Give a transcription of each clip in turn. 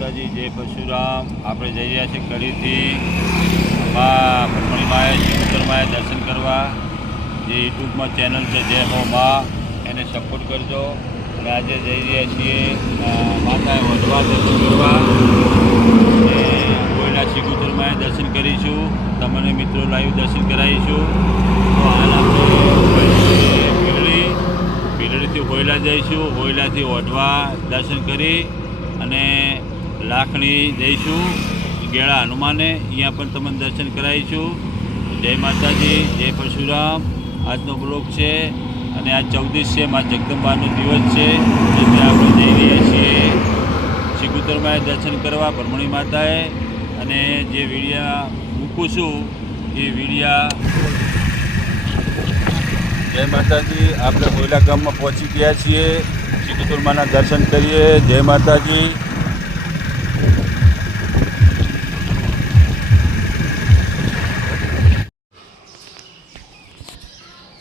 માતાજી, જય પરશુરામ. આપણે જઈ રહ્યા છીએ કડીથી. મા ભગવણી માએ શિવોત્તર માએ દર્શન કરવા. જે યુટ્યુબમાં ચેનલ છે, જય હો મા, એને સપોર્ટ કરજો. અને આજે જઈ રહ્યા છીએ માતાએ વધવા દર્શન કરવા. એ કોઈના શિકોતર માએ દર્શન કરીશું. તમને મિત્રો લાઈવ દર્શન કરાવીશું. તો હાલ આપણે પીરડીથી હોયલા જઈશું. હોયલાથી ઓઢવા દર્શન કરી અને લાખણી જઈશું. ગેળા હનુમાને અહીંયા પણ તમને દર્શન કરાવીશું. જય માતાજી, જય પરશુરામ. આજનો બ્લોક છે અને આ ચૌદીસ છે. મા જગદંબાનો દિવસ છે. જેથી આપણે જઈ રહ્યા છીએ. શ્રીકુતરમાએ દર્શન કરવા, બ્રહ્મણી માતાએ. અને જે વીડિયા મૂકું છું, એ વીડિયા જય માતાજી, આપણે કોયલા ગામમાં પહોંચી ગયા છીએ. શ્રીકુતરમાના દર્શન કરીએ. જય માતાજી.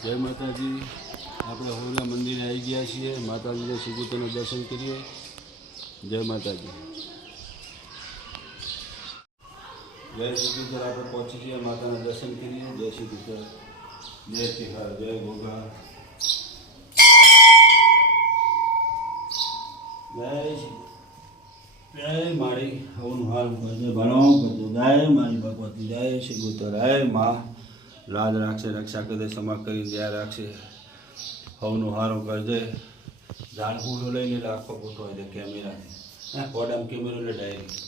જય માતાજી. આપણે હોલા મંદિરે આવી ગયા છીએ. માતાજીને શિકુતરના દર્શન કરીએ. જય માતાજી. જય શ્રી આપણે પહોંચી ગયા માતાના દર્શન કરીએ. જય શ્રી કૃષ્ણ જય તિહાર. જય ગોગા જય શ્રી જય મારી હવનું હાલ કરજે ભણો. કરજો જય મારી ભગવતી જય શ્રી ગુતર જય માં લાજ રાખશે, રક્ષા કરજે સમા કરી દયા રાખશે. હવનો હારું કરજે ઝાડ ફૂલો લઈને આખો ફોટો હોય કેમેરાથી કોડામ કેમેરો એટલે ડાયરેક્ટ